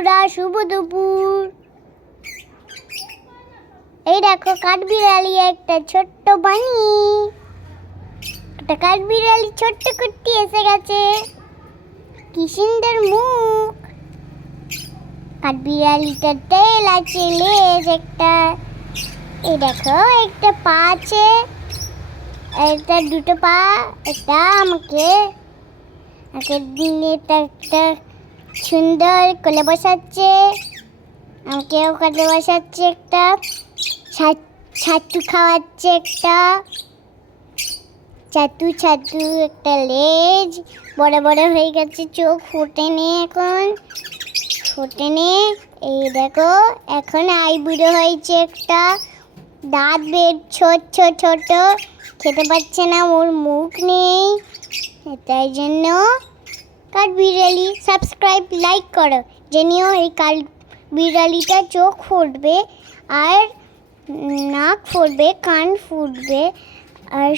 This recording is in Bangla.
বন্ধুরা, শুভ দুপুর। এই দেখো, কাঠবিড়ালি একটা ছোট্ট বানি একটা কাঠবিড়ালি ছোট্ট কুট্টি এসে গেছে। কি সুন্দর মুখ। কাঠবিড়ালিটার তেল আছে লেজ একটা। এই দেখো, একটা পা আছে। একটা, দুটো পা, একটা আমাকে। আমাকে দিনে একটা সুন্দর কোলে বসাচ্ছে আমাকে ওখানে বসাচ্ছে একটা ছাতু খাওয়াচ্ছে একটা, ছাতু ছাতু একটা লেজ, বড় বড় হয়ে গেছে চোখ ফোটেনি এখন ফোটেনি এই দেখো, এখন আইবুড়ো হয়েছে একটা, দাঁত বের ছোট ছোট ছোট, খেতে পাচ্ছে না, ওর মুখ নেই, তাই জন্য কাঠ বিড়ালি সাবস্ক্রাইব লাইক করো জেনেও এই কাল বিড়ালিটা চোখ ফুটবে আর নাক ফুটবে কান ফুটবে আর